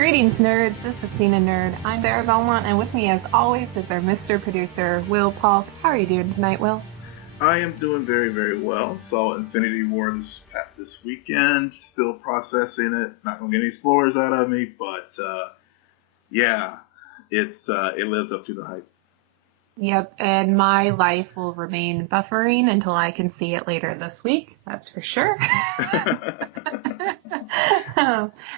Greetings, nerds. This is CNN Nerd. I'm Sarah Belmont, and with me, as always, is our Mr. Producer, Will Polk. How are you doing tonight, Will? I am doing very, very well. Saw Infinity War this weekend. Still processing it. Not gonna get any spoilers out of me, but yeah, it lives up to the hype. Yep, and my life will remain buffering until I can see it later this week. That's for sure.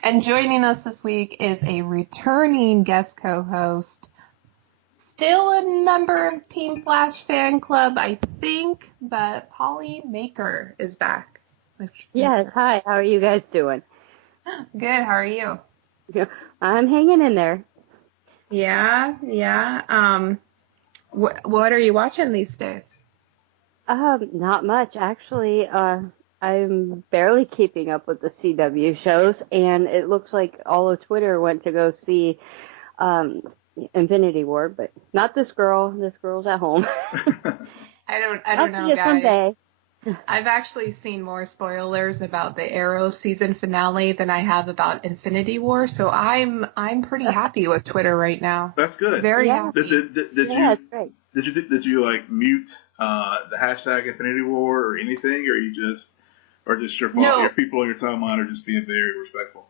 And joining us this week is a returning guest co-host, still a member of Team Flash fan club, I think, but Polly Maker is back. Yes, hi. How are you guys doing? Good. How are you? I'm hanging in there. Yeah. What are you watching these days? Not much actually. I'm barely keeping up with the CW shows, and it looks like all of Twitter went to go see Infinity War, but not this girl. This girl's at home. I don't I'll know, see you guys. someday. I've actually seen more spoilers about the Arrow season finale than I have about Infinity War, so I'm pretty happy with Twitter right now. That's good. Very Yeah. happy. Yeah, it's great. Did you like mute the hashtag Infinity War or anything, or just your people on your timeline are just being very respectful?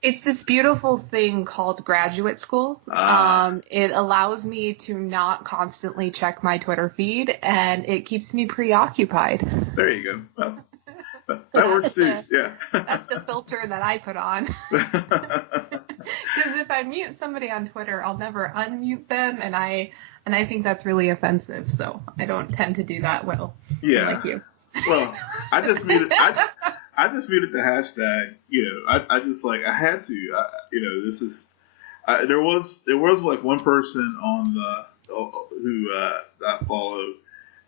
It's this beautiful thing called graduate school. It allows me to not constantly check my Twitter feed, and it keeps me preoccupied. There you go. Well, that works too. Yeah. That's the filter that I put on. Because if I mute somebody on Twitter, I'll never unmute them, and I think that's really offensive. So I don't tend to do that well. Yeah. Like you. Well, I just muted. I just muted the hashtag. I had to. This is. There was like one person on who I follow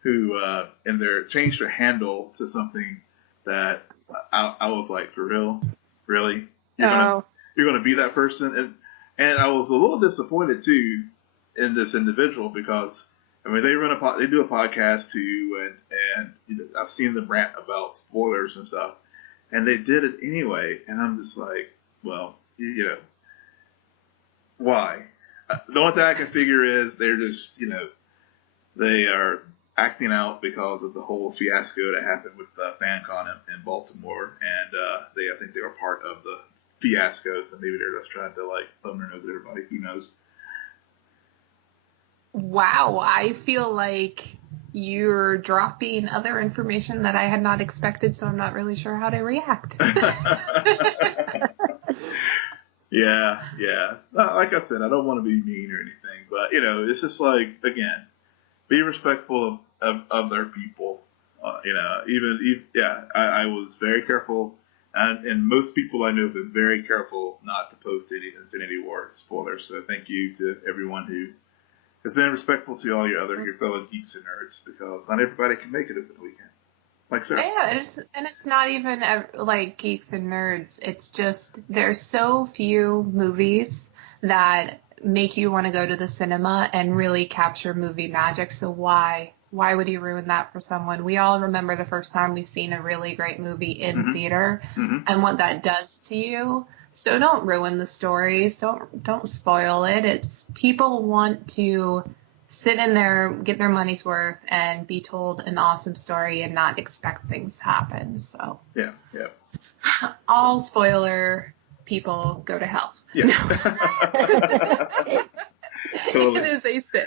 who and they changed their handle to something that I was like, for real, really, you're gonna be that person, and I was a little disappointed too in this individual because. I mean, they do a podcast too, and I've seen them rant about spoilers and stuff, and they did it anyway, and I'm just like, well, why? The only thing I can figure is they're just, they are acting out because of the whole fiasco that happened with FanCon in Baltimore, and I think they were part of the fiasco, so maybe they're just trying to like thumb their nose at everybody. Who knows? Wow, I feel like you're dropping other information that I had not expected, so I'm not really sure how to react. Yeah. Like I said, I don't want to be mean or anything, but, it's just like, again, be respectful of their people. I was very careful, and most people I know have been very careful not to post any Infinity War spoilers, so thank you to everyone who has been respectful to all your fellow geeks and nerds, because not everybody can make it over the weekend. Like Sarah. Yeah, it's not even like geeks and nerds. It's just there's so few movies that make you want to go to the cinema and really capture movie magic. So why would you ruin that for someone? We all remember the first time we've seen a really great movie in theater and what that does to you. So don't ruin the stories. Don't spoil it. It's people want to sit in there, get their money's worth, and be told an awesome story and not expect things to happen. So yeah. All spoiler people go to hell. Yeah. No. Totally. It is a sin.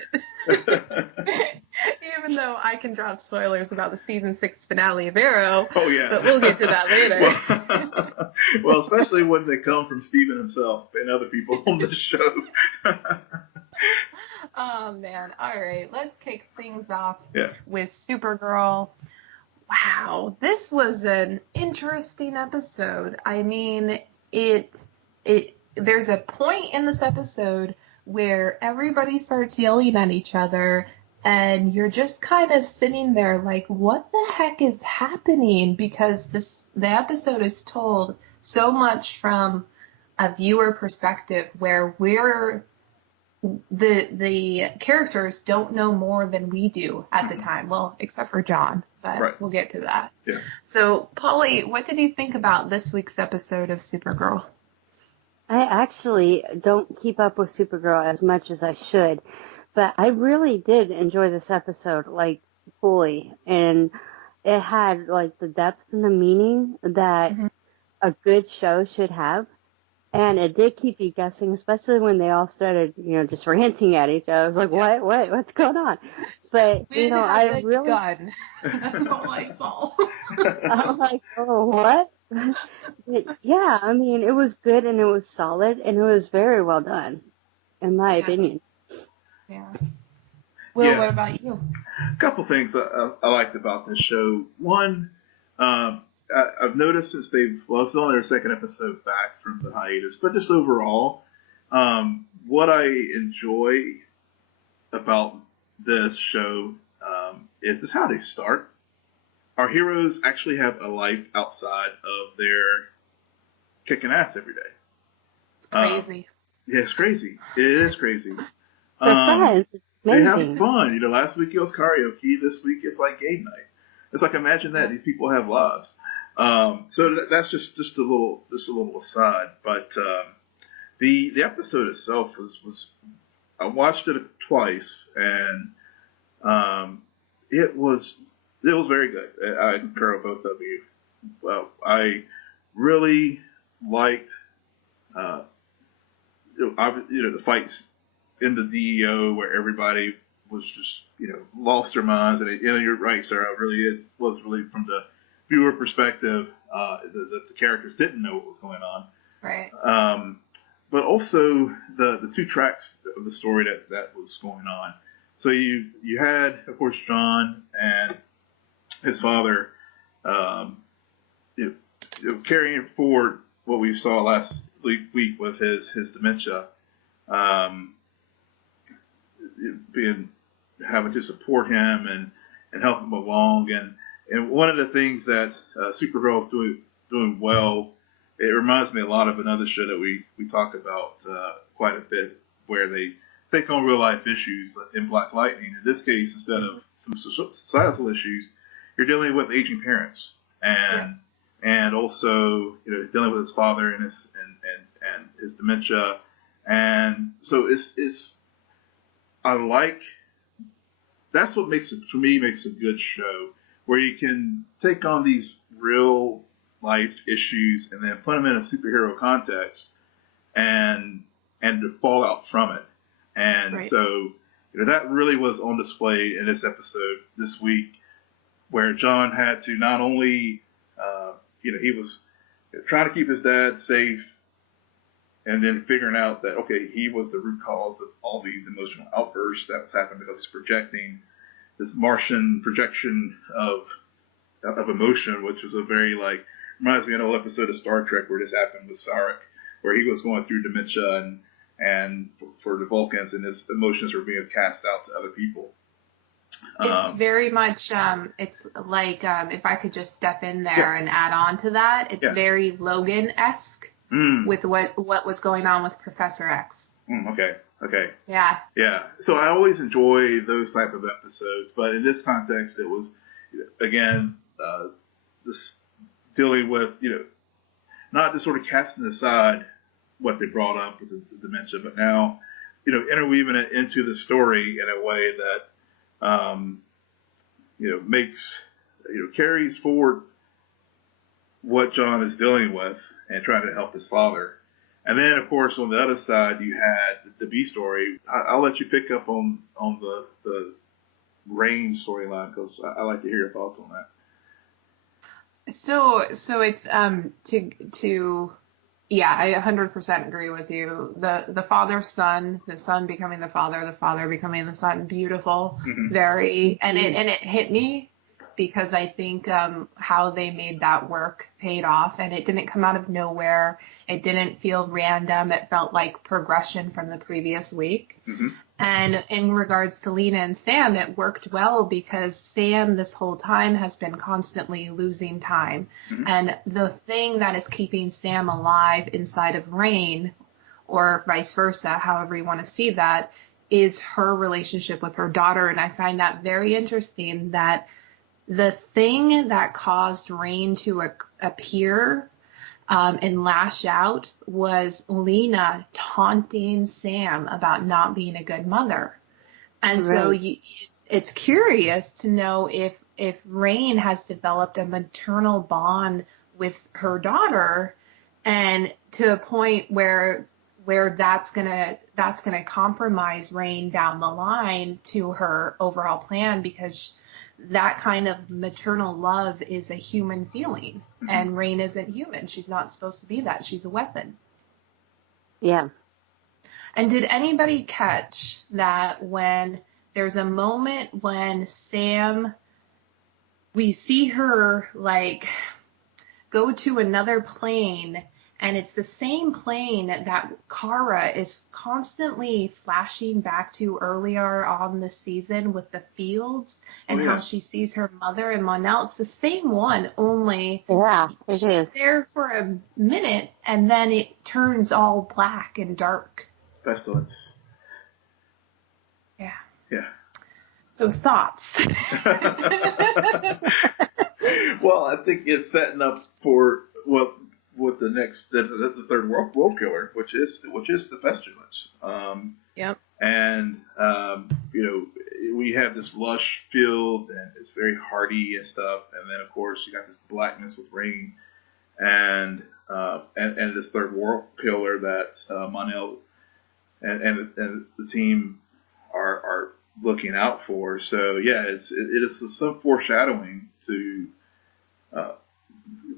Even though I can drop spoilers about the season 6 finale of Arrow. Oh, yeah. But we'll get to that later. Well, especially when they come from Steven himself and other people on the show. Oh, man. All right. Let's kick things off with Supergirl. Wow. This was an interesting episode. I mean, there's a point in this episode where everybody starts yelling at each other, and you're just kind of sitting there like, what the heck is happening? Because the episode is told so much from a viewer perspective, where the characters don't know more than we do at the time. Well, except for John, but We'll get to that. Yeah. So, Polly, what did you think about this week's episode of Supergirl? I actually don't keep up with Supergirl as much as I should, but I really did enjoy this episode, like, fully. And it had, like, the depth and the meaning that Mhm. a good show should have. And it did keep you guessing, especially when they all started, just ranting at each other. I was like, Yeah. what's going on? But, Win I has a really, gun. That's all I saw. I'm like, oh, what? But yeah, I mean, it was good and it was solid and it was very well done, in my Yeah. opinion. Yeah. Will, Yeah, what about you? a couple things I liked about this show. One, I've noticed since well, it's only their second episode back from the hiatus, but just overall, what I enjoy about this show is just how they start. Our heroes actually have a life outside of their kicking ass every day. It's crazy. Yeah, it's crazy. It is crazy. They're friends. It's They have amazing. fun. Last week it was karaoke. This week it's like game night. It's like, imagine that these people have lives. So that's just a little aside. But the episode itself was I watched it twice and it was very good. I concur with both of you. I really liked the fights in the DEO where everybody was just lost their minds, and you're right, Sarah. It really was really from the viewer perspective. The characters didn't know what was going on, Right. but also the two tracks of the story that was going on. So you had, of course, John and his father, carrying forward what we saw last week with his dementia. Um, Having to support him and help him along, and one of the things that Supergirl is doing well, it reminds me a lot of another show that we talk about quite a bit, where they take on real life issues like in Black Lightning. In this case, instead of some societal issues, you're dealing with aging parents and also dealing with his father and his dementia, and so it's I like that's what makes a good show, where you can take on these real life issues and then put them in a superhero context and the fallout from it. And Right. so that really was on display in this episode this week, where John had to not only he was trying to keep his dad safe, and then figuring out that, okay, he was the root cause of all these emotional outbursts that was happening because he's projecting this Martian projection of emotion, which was a very, reminds me of an old episode of Star Trek where this happened with Sarek, where he was going through dementia and for the Vulcans, and his emotions were being cast out to other people. It's very much, it's like, if I could just step in there and add on to that, it's very Logan-esque with what was going on with Professor X. Okay. Yeah. Yeah. So I always enjoy those type of episodes, but in this context, it was, again, this dealing with, not just sort of casting aside what they brought up with the dementia, but now, interweaving it into the story in a way that, makes, carries forward what John is dealing with and trying to help his father. And then, of course, on the other side, you had the B story. I'll let you pick up on the range storyline, because I like to hear your thoughts on that. So it's I 100% agree with you. The father-son, the son becoming the father becoming the son, beautiful, very, and it hit me because I think how they made that work paid off, and it didn't come out of nowhere. It didn't feel random. It felt like progression from the previous week. And in regards to Lena and Sam, it worked well because Sam this whole time has been constantly losing time. And the thing that is keeping Sam alive inside of Rain, or vice versa, however you want to see that, is her relationship with her daughter. And I find that very interesting, that the thing that caused Rain to appear in Lash Out was Lena taunting Sam about not being a good mother. And so Right. it's curious to know if Rain has developed a maternal bond with her daughter, and to a point where that's gonna compromise Rain down the line to her overall plan, because that kind of maternal love is a human feeling, and Rain isn't human. She's not supposed to be that. She's a weapon. Yeah. And did anybody catch that when there's a moment when we see her like go to another plane, and it's the same plane that Kara is constantly flashing back to earlier on the season with the fields and how she sees her mother and Monel. It's the same one, only she's there for a minute and then it turns all black and dark. Pestilence. Yeah. Yeah. So thoughts. Well, I think it's setting up for what the next the third world killer, which is the pestilence. Yep. And we have this lush field and it's very hardy and stuff, and then of course you got this blackness with rain, and this third world killer that Monel and the team are looking out for. So yeah, it is some foreshadowing to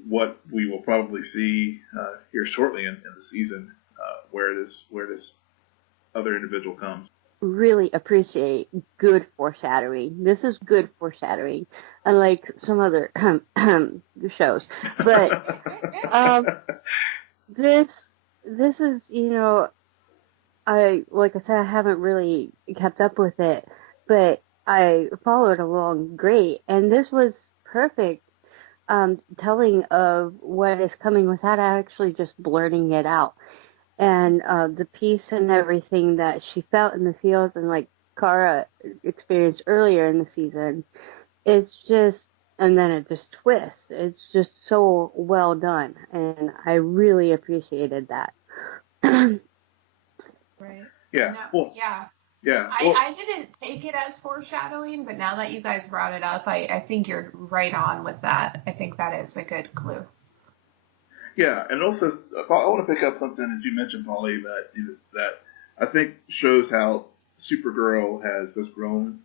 what we will probably see here shortly in the season, where this other individual comes. Really appreciate good foreshadowing. This is good foreshadowing, unlike some other shows. But this is, like I said, I haven't really kept up with it, but I followed along great, and this was perfect telling of what is coming without actually just blurting it out. And the peace and everything that she felt in the fields, and like Kara experienced earlier in the season, it's just, and then it just twists. It's just so well done, and I really appreciated that. Right. Yeah. No, well, yeah. Yeah. Well, I didn't take it as foreshadowing, but now that you guys brought it up, I think you're right on with that. I think that is a good clue. Yeah, and also I want to pick up something that you mentioned, Polly, that I think shows how Supergirl has just grown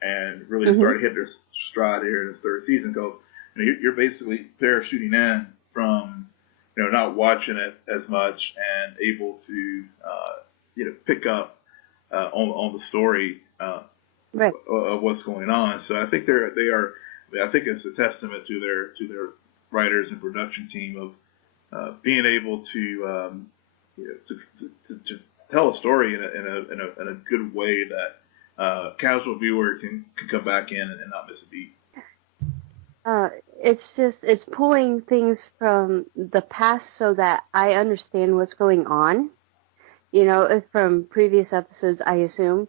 and really started hitting her stride here in this third season, because you're basically parachuting in from not watching it as much and able to pick up on the story of what's going on. So I think they are. I think it's a testament to their writers and production team of being able to tell a story in a good way that casual viewer can come back in and not miss a beat. It's pulling things from the past so that I understand what's going on. From previous episodes, I assume,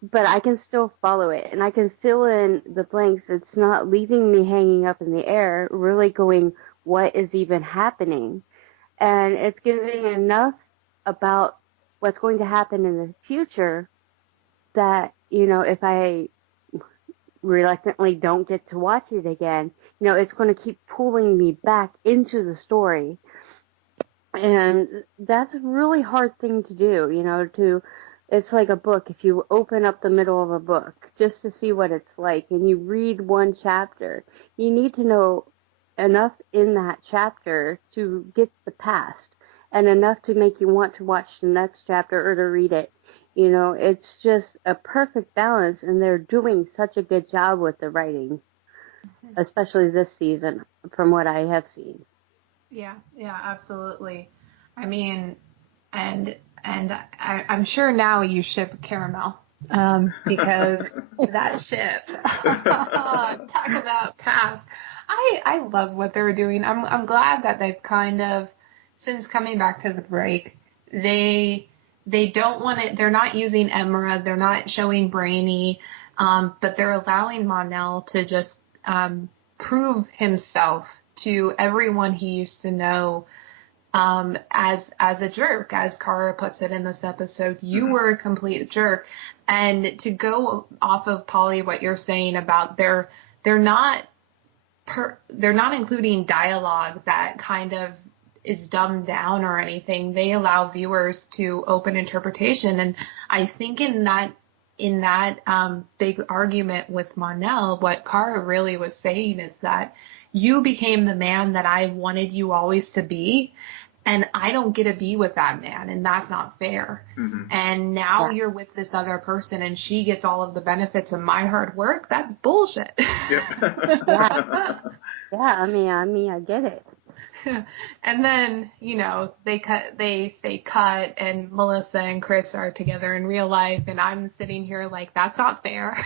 but I can still follow it and I can fill in the blanks. It's not leaving me hanging up in the air, really going, what is even happening? And it's giving enough about what's going to happen in the future that, if I reluctantly don't get to watch it again, it's going to keep pulling me back into the story. And that's a really hard thing to do, it's like a book. If you open up the middle of a book just to see what it's like and you read one chapter, you need to know enough in that chapter to get the past and enough to make you want to watch the next chapter or to read it. It's just a perfect balance, and they're doing such a good job with the writing, especially this season from what I have seen. Yeah, absolutely. I mean, and I'm sure now you ship Caramel, because that ship, talk about past. I love what they're doing. I'm glad that they've kind of, since coming back to the break, they don't want it. They're not using Emra. They're not showing Brainy, but they're allowing Monel to just prove himself to everyone he used to know, as a jerk, as Kara puts it in this episode. You were a complete jerk. And to go off of, Polly, what you're saying about they're not including dialogue that kind of is dumbed down or anything. They allow viewers to open interpretation. And I think in that big argument with Monel, what Kara really was saying is that you became the man that I wanted you always to be, and I don't get to be with that man, and that's not fair. And now you're with this other person, and she gets all of the benefits of my hard work. That's bullshit. Yeah, I mean, I get it. And then, they say cut, and Melissa and Chris are together in real life, and I'm sitting here like, that's not fair.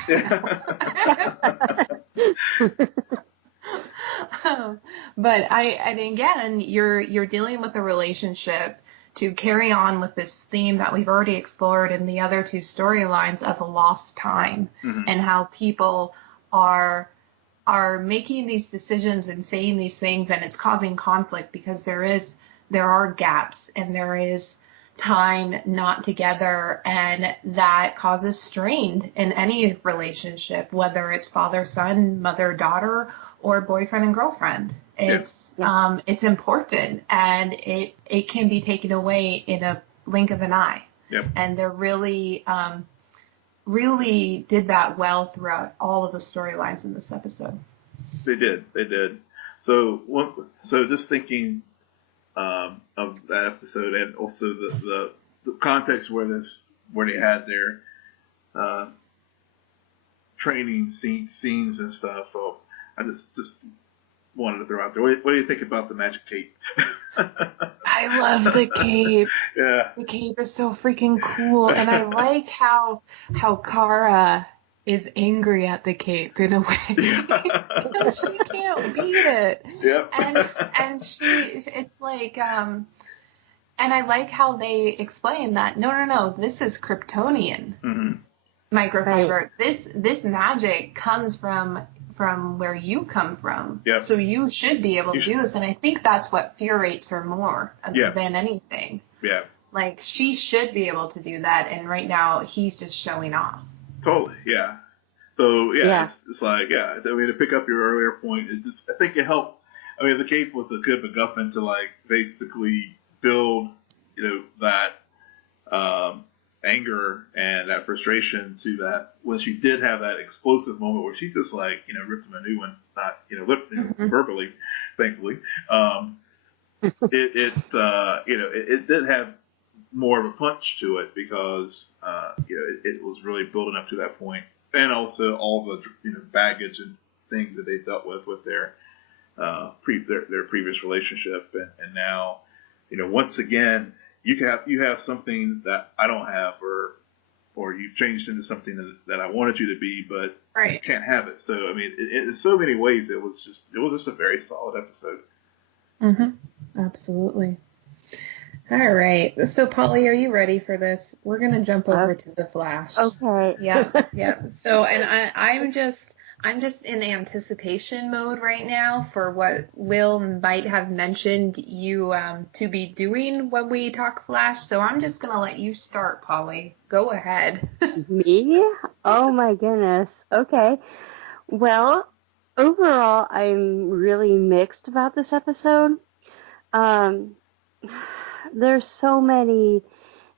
But and again, you're dealing with a relationship to carry on with this theme that we've already explored in the other two storylines of lost time, and how people are making these decisions and saying these things, and it's causing conflict because there are gaps, and there is time not together, and that causes strain in any relationship, whether it's father-son, mother-daughter, or boyfriend and girlfriend. It's important, and it can be taken away in a blink of an eye. And they're really did that well throughout all of the storylines in this episode. They did. So just thinking of that episode, and also the context where they had their training scenes and stuff. So I just wanted to throw out there. What do you think about the magic cape? I love the cape. Yeah. The cape is so freaking cool, and I like how Kara is angry at the cape in a way because she can't beat it. Yep. And it's like, and I like how they explain that no, this is Kryptonian microfiber. Right. This magic comes from where you come from. Yep. So you should be able to do this, and I think that's what infuriates her more than anything. Yeah. Like, she should be able to do that, and right now he's just showing off. Totally, yeah. So, it's like, I mean, to pick up your earlier point, I think it helped. I mean, the cape was a good MacGuffin to, like, basically build, that anger and that frustration to that, when she did have that explosive moment where she just, like, ripped him a new one, not, verbally, thankfully. It did have more of a punch to it because, it was really building up to that point. And also all the, baggage and things that they dealt with their previous relationship. And now, once again, you have something that I don't have, or you've changed into something that I wanted you to be, but you can't have it. So, I mean, in so many ways, it was just a very solid episode. Absolutely. All right. So, Polly, are you ready for this? We're going to jump over to the Flash. Okay. Yeah. So, and I'm just in anticipation mode right now for what Will might have mentioned you to be doing when we talk Flash. So I'm just going to let you start, Polly. Go ahead. Me? Oh my goodness. Okay. Well, overall, I'm really mixed about this episode. There's so many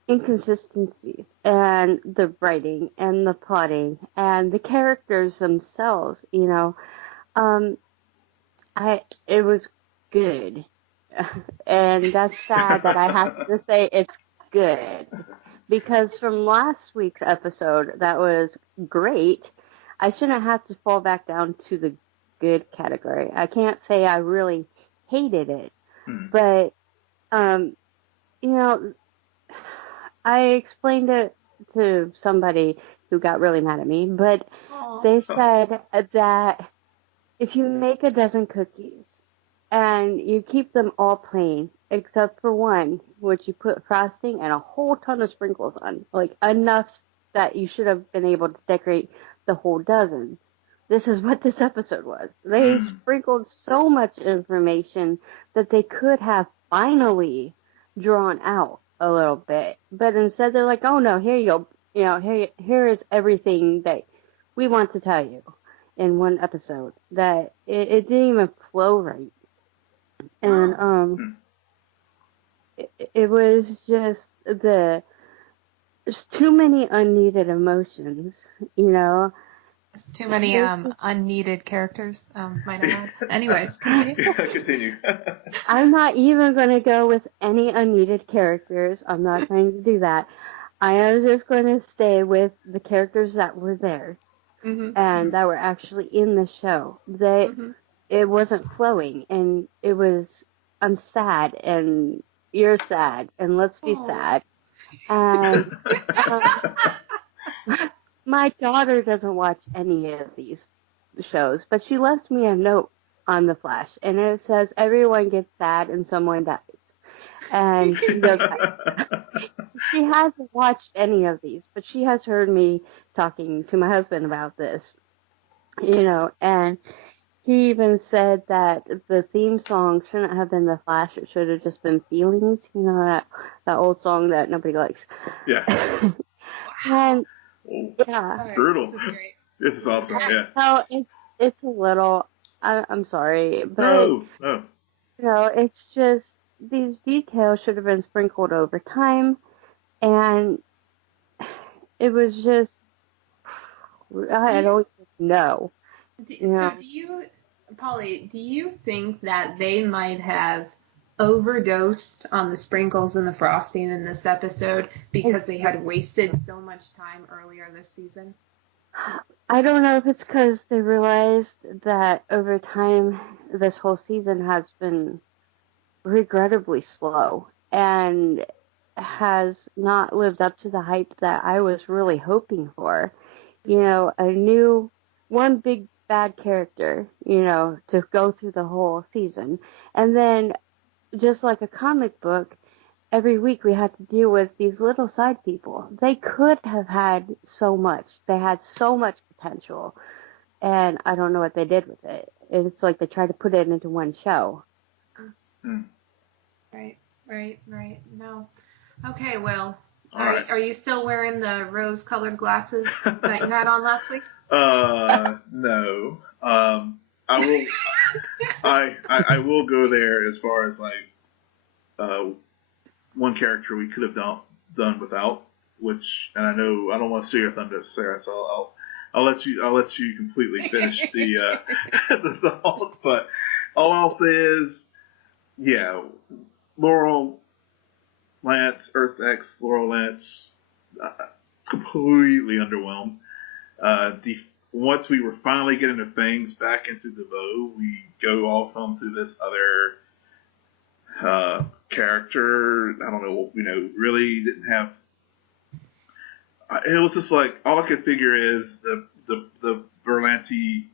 inconsistencies, and the writing and the plotting and the characters themselves, it was good. And that's sad that I have to say it's good, because from last week's episode that was great, I shouldn't have to fall back down to the good category. I can't say I really hated it, but I explained it to somebody who got really mad at me, but they said that if you make a dozen cookies and you keep them all plain, except for one, which you put frosting and a whole ton of sprinkles on, like enough that you should have been able to decorate the whole dozen. This is what this episode was. They sprinkled so much information that they could have finally drawn out a little bit. But instead they're like, oh no, here you go. You know, here is everything that we want to tell you in one episode. That it didn't even flow right. And it was just there's too many unneeded emotions, you know. It's too many unneeded characters, might I add. Anyways, continue. Continue. I'm not even going to go with any unneeded characters. I'm not going to do that. I am just going to stay with the characters that were there and that were actually in the show. It wasn't flowing, and it was, I'm sad, and you're sad, and let's be sad. And my daughter doesn't watch any of these shows, but she left me a note on the Flash, and it says everyone gets sad and someone dies. And she hasn't watched any of these, but she has heard me talking to my husband about this, you know, and he even said that the theme song shouldn't have been The Flash, it should have just been Feelings, you know, that old song that nobody likes. Yeah. And yeah. Right, brutal. This is great. This is awesome, yeah. No, it's a little, I'm sorry, but no. You know, it's just, these details should have been sprinkled over time, and it was just, I don't know. So do you, Polly, do you think that they might have overdosed on the sprinkles and the frosting in this episode because they had wasted so much time earlier this season? I don't know if it's because they realized that over time this whole season has been regrettably slow and has not lived up to the hype that I was really hoping for. You know, one big bad character, you know, to go through the whole season. And then, just like a comic book, every week we had to deal with these little side people. They could have had so much. They had so much potential. And I don't know what they did with it. It's like they tried to put it into one show. Right. No. Okay, well, are you still wearing the rose-colored glasses that you had on last week? No. I will. I will go there as far as like one character we could have done without, which, and I know I don't want to steal your thunder, Sarah, so I'll let you completely finish the thought. But all I'll say is, yeah, Laurel Lance, Earth X, Laurel Lance, completely underwhelmed. Once we were finally getting the things back into DeVoe, we go off onto this other character. I don't know, you know, really didn't have. It was just like, all I could figure is the Berlanti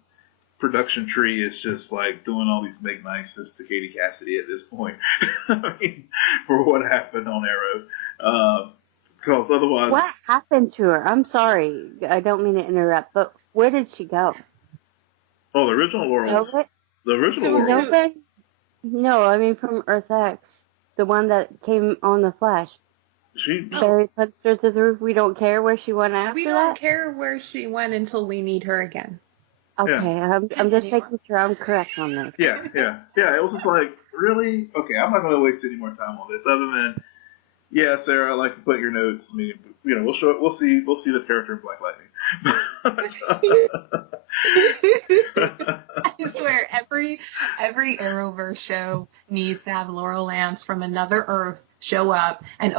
production tree is just like doing all these make nices to Katie Cassidy at this point. I mean, for what happened on Arrow. Because otherwise. What happened to her? I'm sorry. I don't mean to interrupt, but where did she go? Oh, the original Laurel. The original Laurel. No, I mean from Earth X. The one that came on the Flash. Barry punched her to the roof. We don't care where she went after that? We don't care where she went until we need her again. Okay, yeah. I'm just making sure I'm correct on this. Yeah. It was just like, really? Okay, I'm not going to waste any more time on this other than, yeah, Sarah, I like to put your notes. I mean, you know, we'll see this character in Black Lightning. I swear, every Arrowverse show needs to have Laurel Lance from another Earth show up, and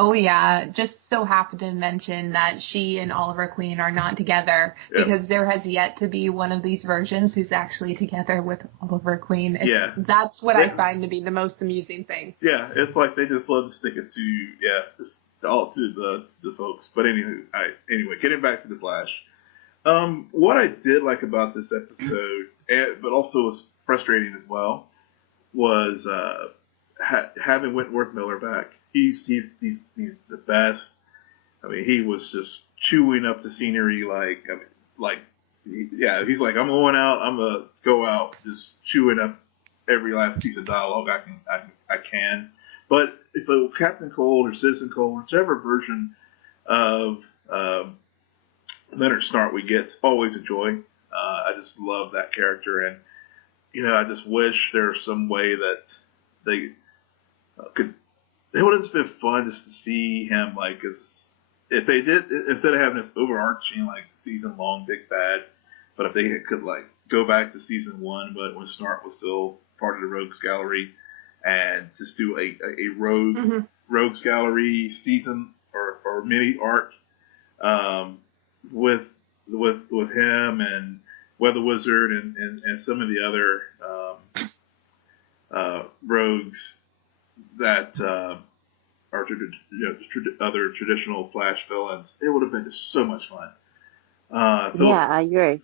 just so happened to mention that she and Oliver Queen are not together, because there has yet to be one of these versions who's actually together with Oliver Queen. That's what I find to be the most amusing thing. Yeah, it's like they just love to stick it to all to the folks. But anyway, getting back to the Flash. What I did like about this episode, but also was frustrating as well, was having Wentworth Miller back. He's the best. I mean, he was just chewing up the scenery he's like, I'm going out, I'm gonna go out, just chewing up every last piece of dialogue I can But if it Captain Cold or Citizen Cold, whichever version of Leonard Snart we get, it's always a joy. I just love that character, and I just wish there was some way that they could. It would have just been fun just to see him if they did, instead of having this overarching season long big bad, but if they could go back to season 1, but when Snart was still part of the Rogues Gallery, and just do a Rogues Gallery season or mini arc with him and Weather Wizard and some of the other rogues that are other traditional Flash villains. It would have been just so much fun. I agree.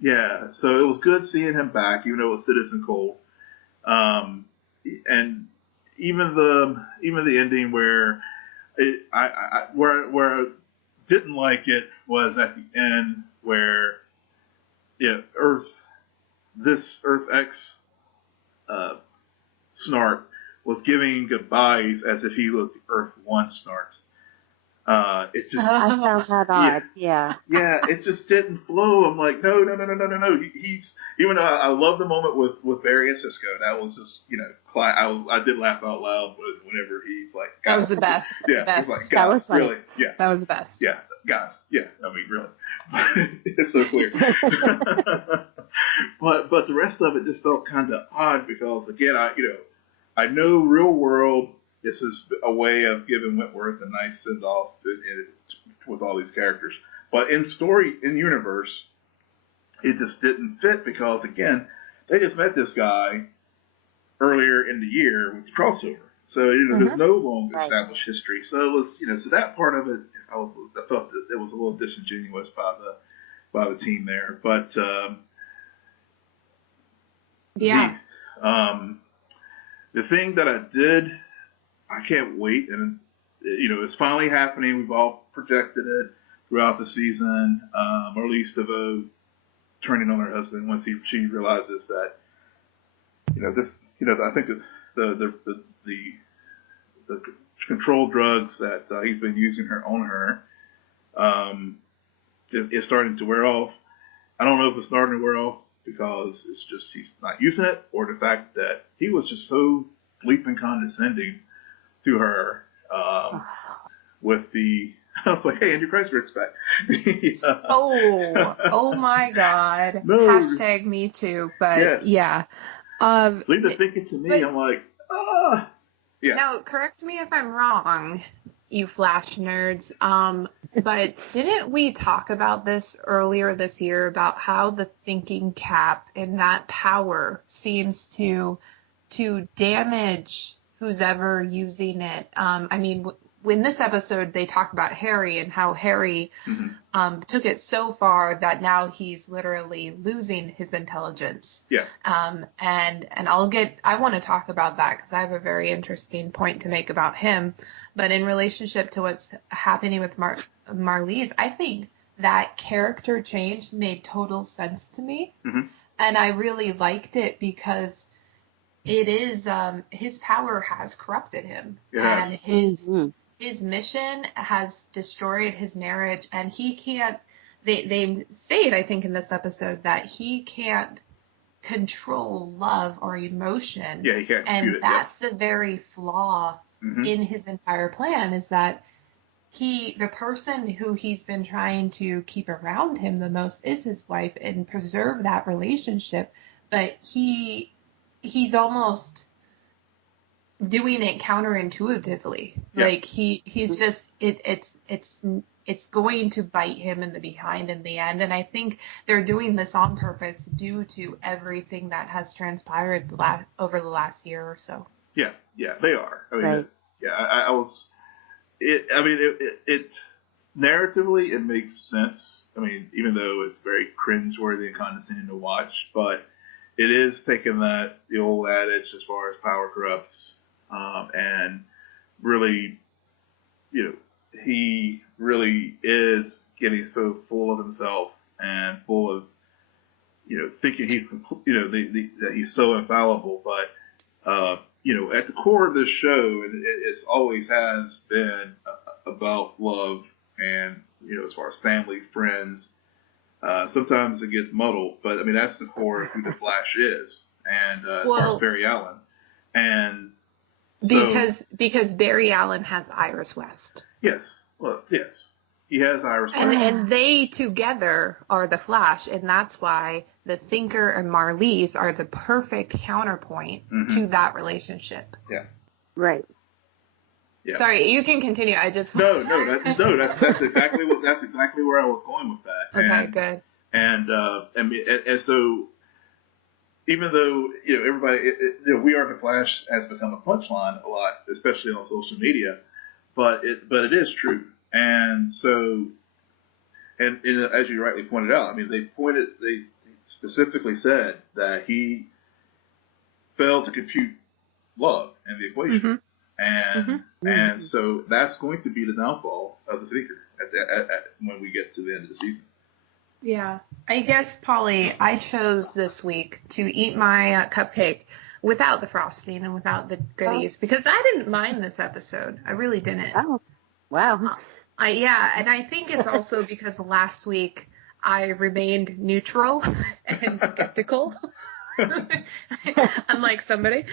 Yeah, so it was good seeing him back, even though it was Citizen Cold. And even the ending where where I didn't like it was at the end where Earth X Snart was giving goodbyes as if he was the Earth 1 Snart. It just I found that odd. Yeah. Yeah, it just didn't flow. I'm like, no. He's, even though I love the moment with Barry and Cisco. That was just, I did laugh out loud whenever he's like, that was the best. Yeah, best. He's like, that was funny. Really? Yeah, that was the best. Yeah, guys. Yeah, I mean, really. It's so clear. But the rest of it just felt kind of odd because again, I know real world. This is a way of giving Wentworth a nice send off with all these characters. But in universe, it just didn't fit because again, they just met this guy earlier in the year with the crossover. So there's no long established history. So it was so that part of it, I felt that it was a little disingenuous by the team there. But the thing that I can't wait, and it's finally happening. We've all projected it throughout the season. Marlize DeVoe turning on her husband once she realizes that I think that the controlled drugs that he's been using on her is starting to wear off. I don't know if it's starting to wear off because it's just he's not using it, or the fact that he was just so bleeping condescending to her with the. I was like, "Hey, Andrew Kreisberg's back." Oh my God! No. Hashtag me too. But yeah. Leave the thinking to me. I'm like, yeah. Now, correct me if I'm wrong, you Flash nerds. But didn't we talk about this earlier this year about how the thinking cap and that power seems to damage who's ever using it? I mean, in this episode, they talk about Harry and how Harry took it so far that now he's literally losing his intelligence. Yeah. And I want to talk about that because I have a very interesting point to make about him. But in relationship to what's happening with Marlize, I think that character change made total sense to me. Mm-hmm. And I really liked it because it is, his power has corrupted him. Yeah. And his mission has destroyed his marriage, and he can't, they state, I think, in this episode that he can't control love or emotion. Yeah, he can't. And that's the very flaw in his entire plan, is that the person who he's been trying to keep around him the most is his wife and preserve that relationship. But he's almost doing it counterintuitively. Yeah. Like he's just it's going to bite him in the behind in the end. And I think they're doing this on purpose due to everything that has transpired over the last year or so. Yeah, they are. I mean, it narratively it makes sense. I mean, even though it's very cringeworthy and condescending to watch, but it is taking the old adage as far as power corrupts. And really, he really is getting so full of himself and full of, thinking he's, that he's so infallible. But at the core of this show, and it always has been about love and, as far as family, friends. Sometimes it gets muddled, but I mean, that's the core of who the Flash is. And as far as Barry Allen. And so, because Barry Allen has Iris West. Yes. Well, yes. He has Iris West. And they together are the Flash, and that's why the Thinker and Marlize are the perfect counterpoint to that relationship. Yeah. Right. Yeah. Sorry, you can continue. I just that's exactly where I was going with that. Okay, good. And so, even though everybody, We Are the Flash has become a punchline a lot, especially on social media, but it is true. And so, and as you rightly pointed out, I mean, they specifically said that he failed to compute love in the equation. And so that's going to be the downfall of the Thinker when we get to the end of the season. Yeah. I guess, Polly, I chose this week to eat my cupcake without the frosting and without the goodies because I didn't mind this episode. I really didn't. Oh, wow. And I think it's also because last week I remained neutral and skeptical. Unlike somebody.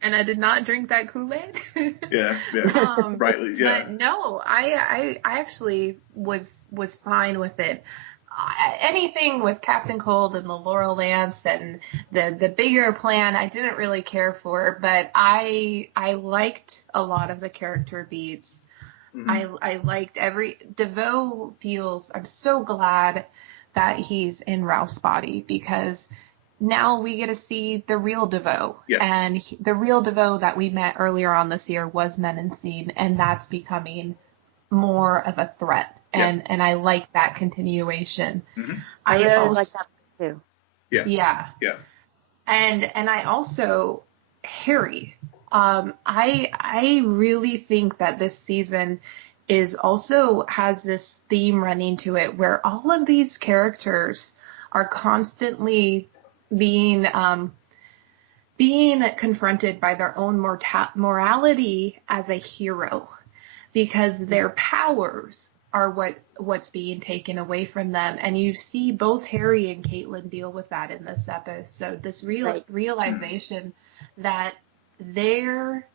And I did not drink that Kool-Aid. Yeah. Rightly, yeah. But no, I actually was fine with it. Anything with Captain Cold and the Laurel Lance and the bigger plan, I didn't really care for, but I liked a lot of the character beats. I liked DeVoe I'm so glad that he's in Ralph's body because now we get to see the real DeVoe. Yes. And the real DeVoe that we met earlier on this year was Menacing, and that's becoming more of a threat. And I like that continuation. I really also like that too. Yeah. And I also, Harry, I really think that this season has this theme running to it where all of these characters are constantly being confronted by their own morality as a hero because their powers are what's being taken away from them. And you see both Harry and Caitlin deal with that in this episode, this realization that they're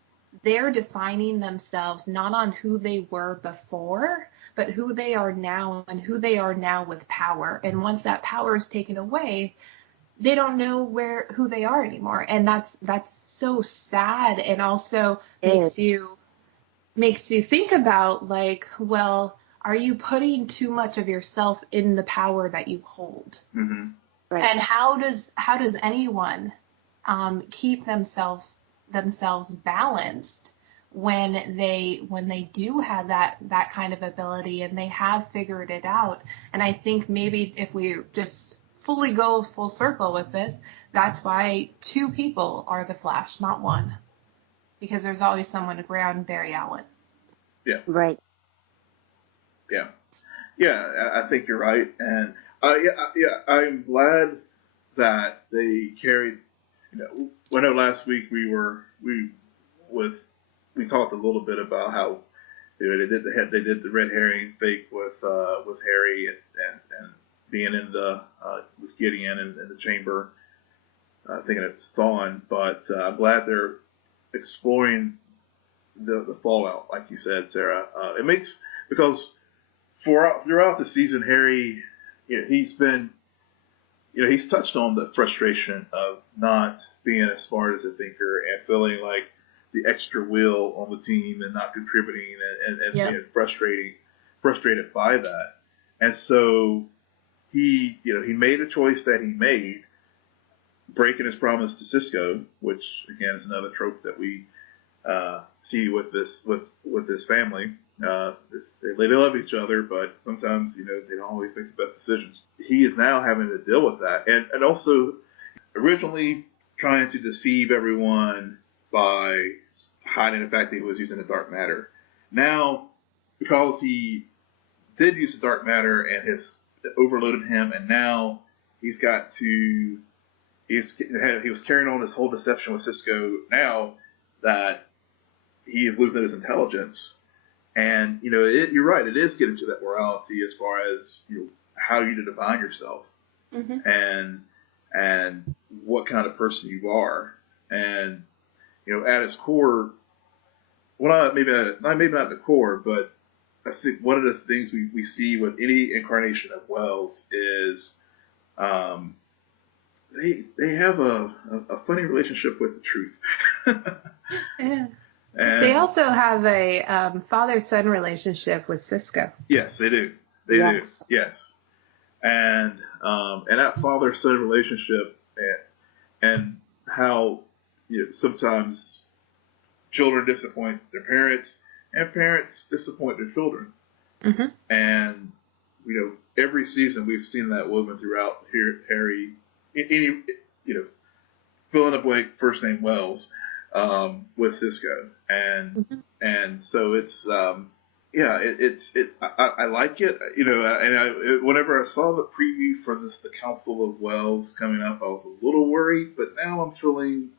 defining themselves not on who they were before, but who they are now and who they are now with power. And once that power is taken away, they don't know who they are anymore. And that's so sad, and also makes you think about, like, well, are you putting too much of yourself in the power that you hold? Mm-hmm. Right. And how does anyone keep themselves balanced when they do have that kind of ability and they have figured it out? And I think maybe if we just fully go full circle with this, that's why two people are the Flash, not one, because there's always someone around Barry Allen. Yeah. Right. Yeah, I think you're right, and I'm glad that they carried. I know last week we talked a little bit about how they did the red herring fake with Harry and being in with Gideon in the chamber, thinking it's Thawne, but I'm glad they're exploring the fallout, like you said, Sarah. It makes, because throughout the season, Harry, he's touched on the frustration of not being as smart as a thinker and feeling like the extra wheel on the team and not contributing and being frustrated by that. And so he made a choice that he made, breaking his promise to Cisco, which again is another trope that we see with this family. They love each other, but sometimes they don't always make the best decisions. He is now having to deal with that, and also originally trying to deceive everyone by hiding the fact that he was using the dark matter. Now, because he did use the dark matter and has overloaded him, and now he's got to he was carrying on this whole deception with Cisco now that he is losing his intelligence. And, you're right, it is getting to that morality as far as, how you define yourself and what kind of person you are. And, at its core, well, maybe not at the core, but I think one of the things we see with any incarnation of Wells is they have a funny relationship with the truth. Yeah. And they also have a father-son relationship with Cisco. Yes, they do. They do. Yes. And that father-son relationship and how sometimes children disappoint their parents and parents disappoint their children. And every season we've seen that woven throughout Harry, any fill in the blank first name Wells with Cisco, and so it's I like it, and whenever I saw the preview for the Council of Wells coming up, I was a little worried, but now I'm feeling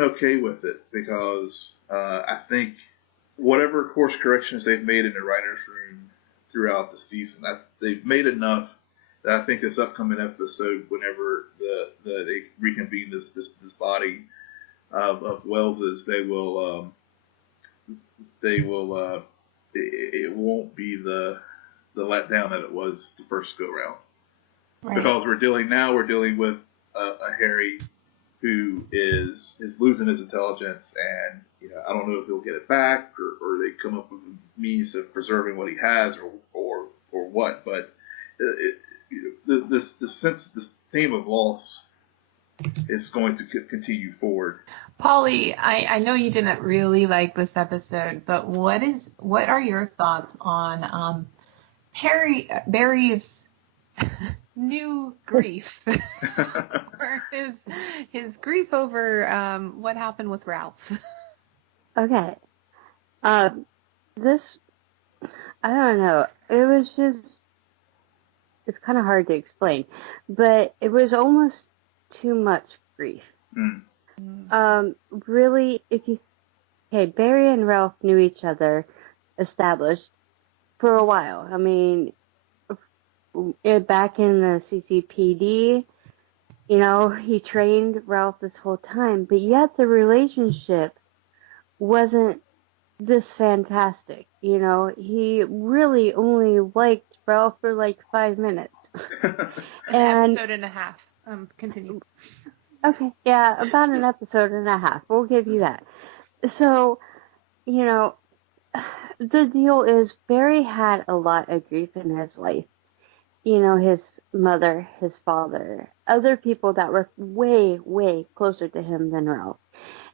okay with it because I think whatever course corrections they've made in the writers' room throughout the season, they've made enough that I think this upcoming episode, whenever they reconvene this body of Wells's, it won't be the letdown that it was the first go round. Right. Because we're dealing with a Harry who is losing his intelligence, and I don't know if he'll get it back or they come up with a means of preserving what he has or what, but this theme of loss is going to continue forward. Polly, I know you didn't really like this episode, but what are your thoughts on Barry's new grief, or his grief over what happened with Ralph? Okay, this, I don't know. It was just, it's kind of hard to explain, but it was almost too much grief. Really, Barry and Ralph knew each other, established for a while. I mean, back in the CCPD, he trained Ralph this whole time, but yet the relationship wasn't this fantastic. He really only liked Ralph for like 5 minutes. An episode and a half. Continue. Okay, yeah, about an episode and a half. We'll give you that. So, the deal is Barry had a lot of grief in his life. His mother, his father, other people that were way, way closer to him than Ralph.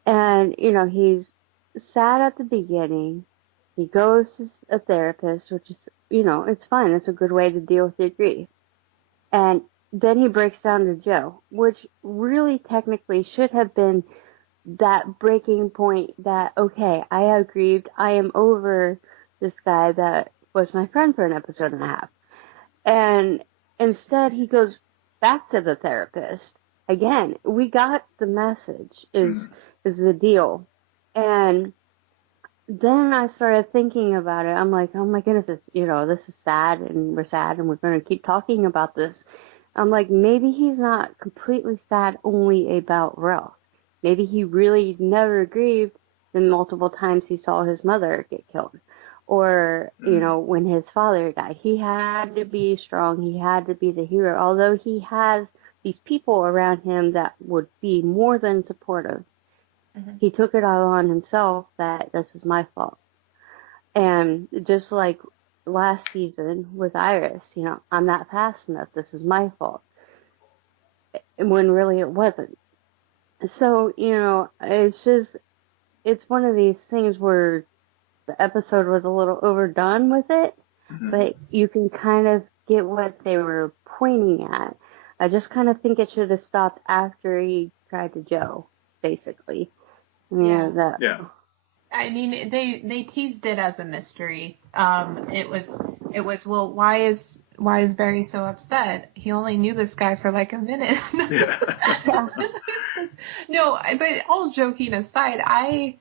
And, he's sad at the beginning. He goes to a therapist, which is, it's fine. It's a good way to deal with your grief. And then he breaks down to Joe, which really technically should have been that breaking point that, okay, I have grieved. I am over this guy that was my friend for an episode and a half. And instead he goes back to the therapist. Again, we got the message is the deal. And then I started thinking about it. I'm like, oh my goodness, this is sad and we're sad and we're going to keep talking about this. I'm like, maybe he's not completely sad only about Ralph. Maybe he really never grieved the multiple times he saw his mother get killed. Or, when his father died. He had to be strong. He had to be the hero. Although he had these people around him that would be more than supportive. He took it all on himself that this is my fault. And just like last season with Iris, I'm not fast enough. This is my fault. When really it wasn't. So, it's one of these things where the episode was a little overdone with it, but you can kind of get what they were pointing at. I just kind of think it should have stopped after he tried to Joe, basically. Yeah. I mean, they teased it as a mystery. It was well, why is why is Barry so upset? He only knew this guy for like a minute. Yeah. No, but all joking aside, I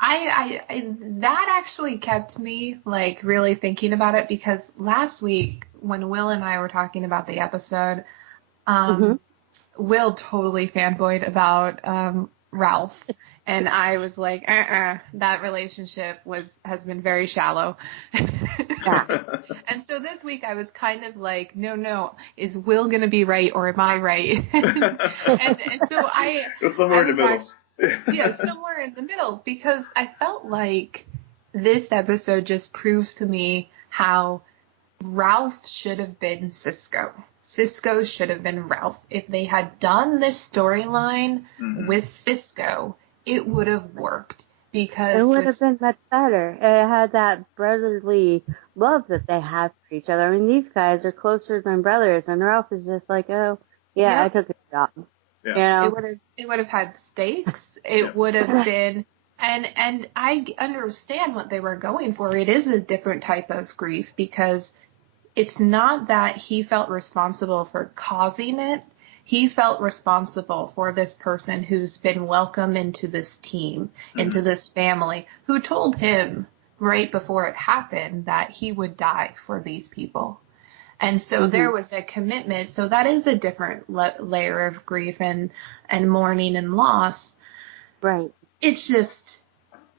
that actually kept me like really thinking about it, because last week when Will and I were talking about the episode, Will totally fanboyed about Ralph, and I was like, that relationship has been very shallow. And so this week I was kind of like, no, is Will gonna be right or am I right? and so I somewhere in the middle. Yeah, somewhere in the middle, because I felt like this episode just proves to me how Ralph should have been Cisco. Cisco should have been Ralph. If they had done this storyline with Cisco, it would have worked. Because it would have been much better. It had that brotherly love that they have for each other. I mean, these guys are closer than brothers, and Ralph is just like, oh, yeah, I took a job. Yeah. You know? It would have had stakes. It would have been, and I understand what they were going for. It is a different type of grief, because it's not that he felt responsible for causing it. He felt responsible for this person who's been welcomed into this team, into this family, who told him right before it happened that he would die for these people. And so there was a commitment. So that is a different layer of grief and mourning and loss. Right. It's just,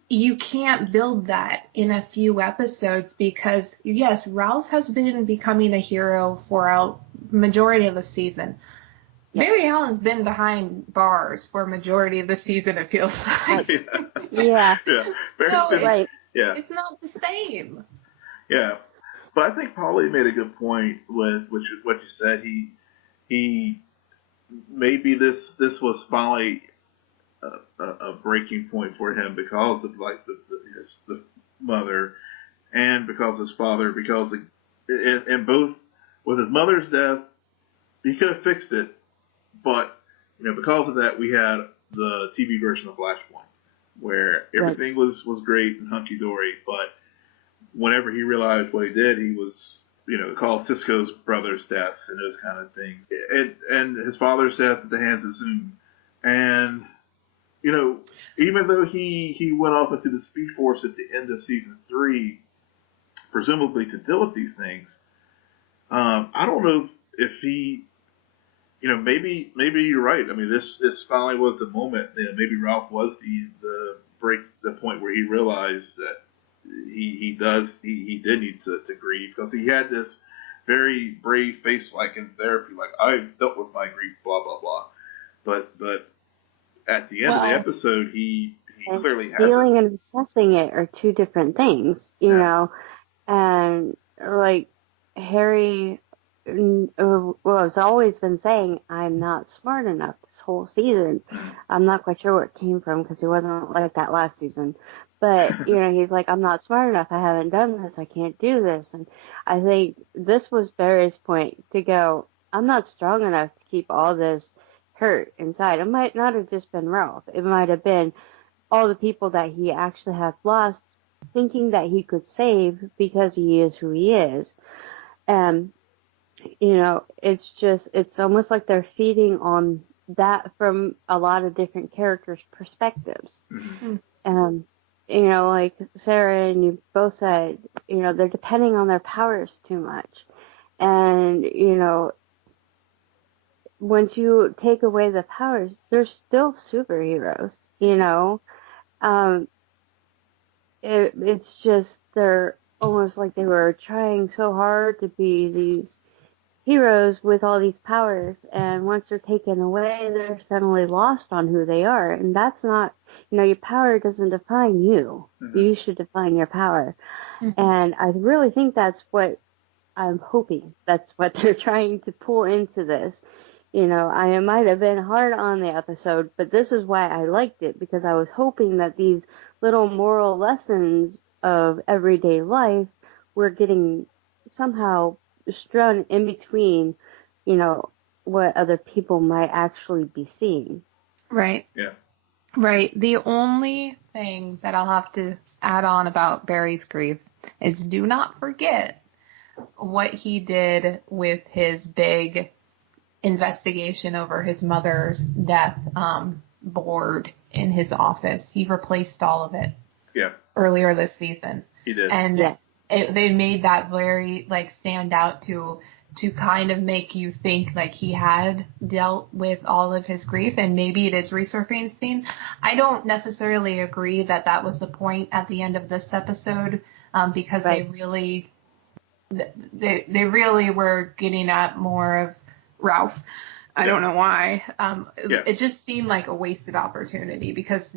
you can't build that in a few episodes, because yes, Ralph has been becoming a hero for a majority of the season. Barry Allen's been behind bars for a majority of the season, it feels like. Yeah. So it's not the same. Yeah. But I think Polly made a good point with what you said. He maybe this was finally a breaking point for him, because of like the mother, and because of his father, because in both with his mother's death, he could have fixed it, but because of that, we had the TV version of Flashpoint, where everything was great and hunky dory, but whenever he realized what he did, he was, called Cisco's brother's death and those kind of things. And his father's death at the hands of Zoom. And, even though he went off into the Speed Force at the end of season 3, presumably to deal with these things, I don't know if he, maybe you're right. I mean, this finally was the moment. Maybe Ralph was the point where he realized that he did need to grieve, because he had this very brave face, like in therapy, like, I've dealt with my grief, blah blah blah. But at the end of the episode, he clearly has feeling and assessing it are two different things, you know. And like Harry has always been saying, I'm not smart enough this whole season. I'm not quite sure where it came from, because he wasn't like that last season. But, he's like, I'm not smart enough. I haven't done this. I can't do this. And I think this was Barry's point to go, I'm not strong enough to keep all this hurt inside. It might not have just been Ralph. It might have been all the people that he actually had lost, thinking that he could save because he is who he is. And, it's almost like they're feeding on that from a lot of different characters' perspectives. Like Sarah and you both said, they're depending on their powers too much. And, once you take away the powers, they're still superheroes, it's just they're almost like they were trying so hard to be these heroes with all these powers, and once they're taken away, they're suddenly lost on who they are. And that's not, your power doesn't define you. You should define your power. And I really think that's what I'm hoping. That's what they're trying to pull into this. I might have been hard on the episode, but this is why I liked it, because I was hoping that these little moral lessons of everyday life were getting somehow strewn in between, what other people might actually be seeing. Right. Yeah. Right. The only thing that I'll have to add on about Barry's grief is, do not forget what he did with his big investigation over his mother's death board in his office. He replaced all of it. Yeah. Earlier this season. He did. And they made that very like stand out to kind of make you think like he had dealt with all of his grief, and maybe it is resurfacing. I don't necessarily agree that that was the point at the end of this episode, because they really were getting at more of Ralph. I don't know why. It just seemed like a wasted opportunity, because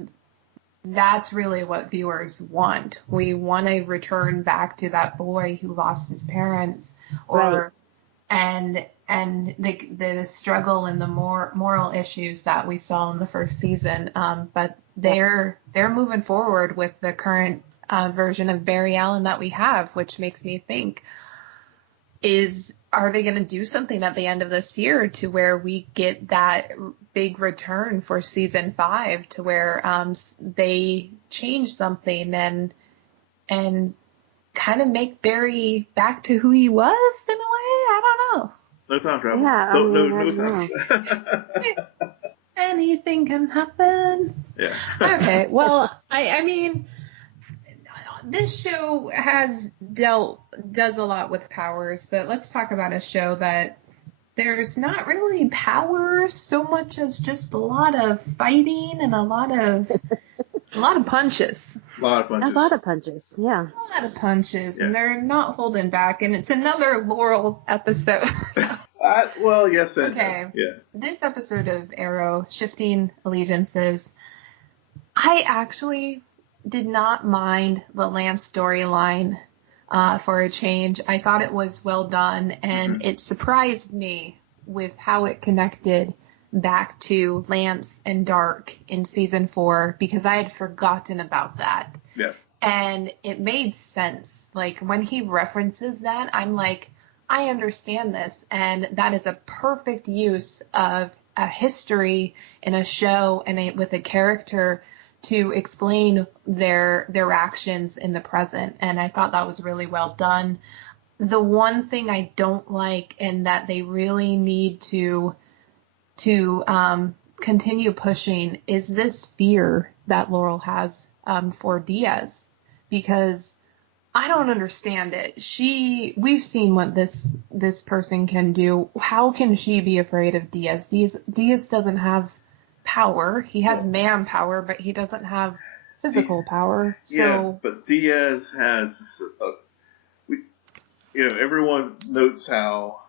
that's really what viewers want. We want to return back to that boy who lost his parents, and the struggle and the moral issues that we saw in the first season. But they're moving forward with the current version of Barry Allen that we have, which makes me think, are they going to do something at the end of this year to where we get that big return for season 5, to where they change something and kind of make Barry back to who he was in a way? I don't know. No time travel. Yeah, no time. Anything can happen. Yeah. Okay. Well, I mean, this show does a lot with powers, but let's talk about a show that there's not really powers so much as just a lot of fighting and a lot of punches. A lot of punches, yeah. A lot of punches, and they're not holding back, and it's another Laurel episode. Well, yes and okay. No. Yeah. This episode of Arrow, Shifting Allegiances, I actually did not mind the Lance storyline for a change. I thought it was well done, and it surprised me with how it connected back to Lance and Dark in season 4, because I had forgotten about that. Yeah. And it made sense. Like, when he references that, I'm like, I understand this, and that is a perfect use of a history in a show and with a character to explain their actions in the present. And I thought that was really well done. The one thing I don't like, and that they really need to continue pushing, is this fear that Laurel has for Diaz, because I don't understand it. We've seen what this person can do. How can she be afraid of Diaz? Diaz doesn't have power. He has manpower, but he doesn't have physical power. So. Yeah, but Diaz has, everyone notes how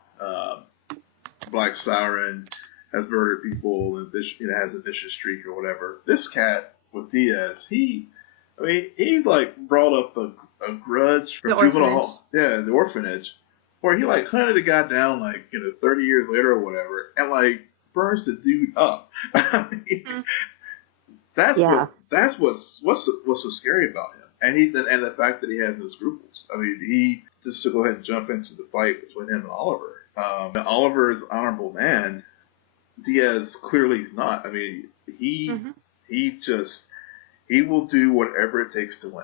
Black Siren has murdered people and has a vicious streak or whatever. This cat with Diaz, he like brought up a grudge from juvenile hall. Yeah, the orphanage, where he like hunted a guy down 30 years later or whatever, and like burns the dude up. I mean, that's what's so scary about him, and the fact that he has no scruples. I mean, he just to go ahead and jump into the fight between him and Oliver. And Oliver is an honorable man. Diaz clearly is not. I mean, he will do whatever it takes to win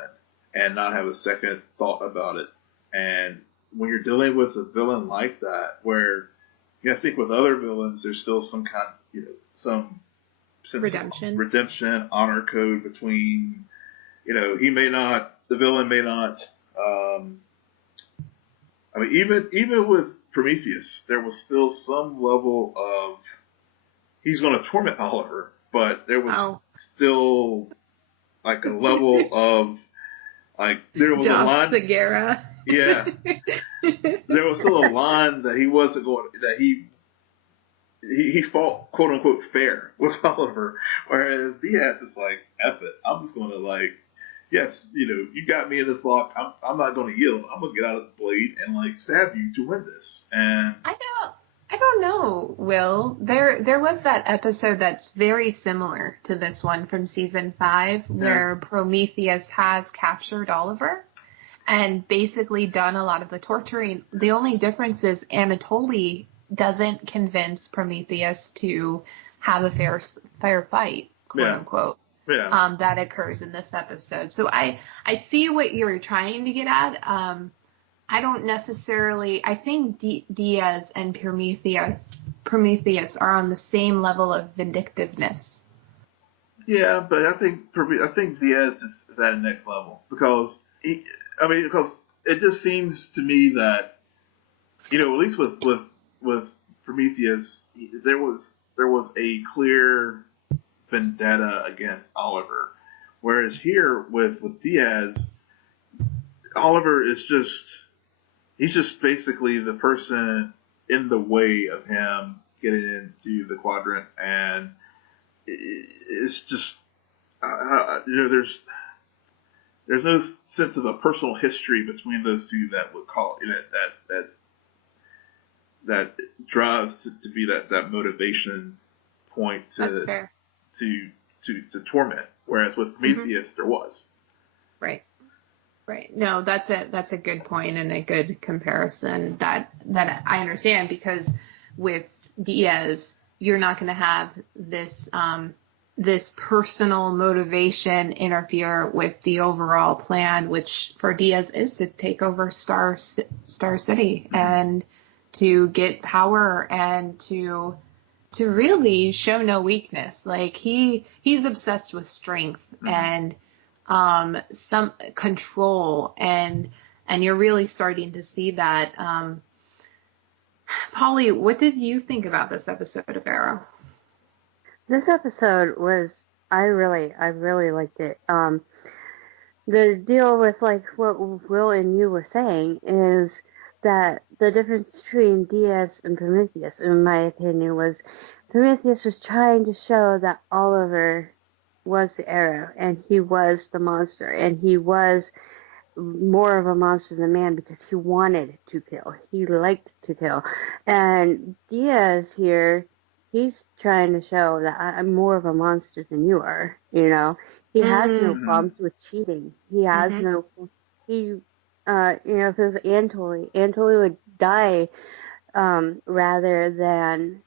and not have a second thought about it. And when you're dealing with a villain like that, where I think with other villains, there's still some kind, some sense of redemption, honor code between, the villain may not. Even with Prometheus, there was still some level of he's going to torment Oliver, but there was still like a level of there was Josh a line. Segarra. Yeah, there was still a line that he wasn't going. That he fought quote unquote fair with Oliver, whereas Diaz is like, F it, I'm just going to yes, you got me in this lock. I'm not going to yield. I'm going to get out of the blade and stab you to win this. And I don't know, Will. There was that episode that's very similar to this one from season 5, where Prometheus has captured Oliver and basically done a lot of the torturing. The only difference is Anatoly doesn't convince Prometheus to have a fair fight, quote unquote. Yeah. That occurs in this episode. So I see what you're trying to get at. I don't necessarily. I think Diaz and Prometheus are on the same level of vindictiveness. Yeah, but I think Diaz is at a next level because because it just seems to me that at least with Prometheus there was a clear vendetta against Oliver, whereas here with Diaz, Oliver is he's just basically the person in the way of him getting into the quadrant, and it's just there's no sense of a personal history between those two that would call that drives to be that motivation point to torment, whereas with Prometheus there was. Right. No, that's a good point and a good comparison that I understand, because with Diaz, you're not going to have this personal motivation interfere with the overall plan, which for Diaz is to take over Star City and to get power and to really show no weakness. Like he's obsessed with strength and some control, and you're really starting to see that. Polly, what did you think about this episode of Arrow? This episode was, I really liked it. The deal with like what Will and you were saying is that the difference between Diaz and Prometheus, in my opinion, was Prometheus was trying to show that Oliver was the Arrow and he was the monster, and he was more of a monster than man because he wanted to kill. He liked to kill. And Diaz here, he's trying to show that I'm more of a monster than you are, He has no problems with cheating. He has if it was Anatoly would die rather than